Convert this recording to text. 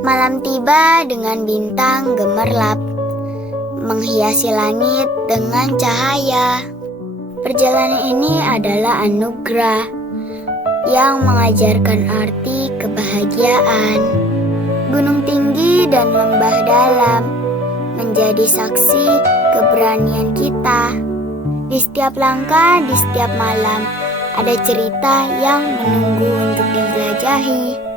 Malam tiba dengan bintang gemerlap, menghiasi langit dengan cahaya. Perjalanan ini adalah anugerah yang mengajarkan arti kebahagiaan. Gunung tinggi dan lembah dalam menjadi saksi keberanian kita. Di setiap langkah, di setiap malam, ada cerita yang menunggu untuk dijelajahi.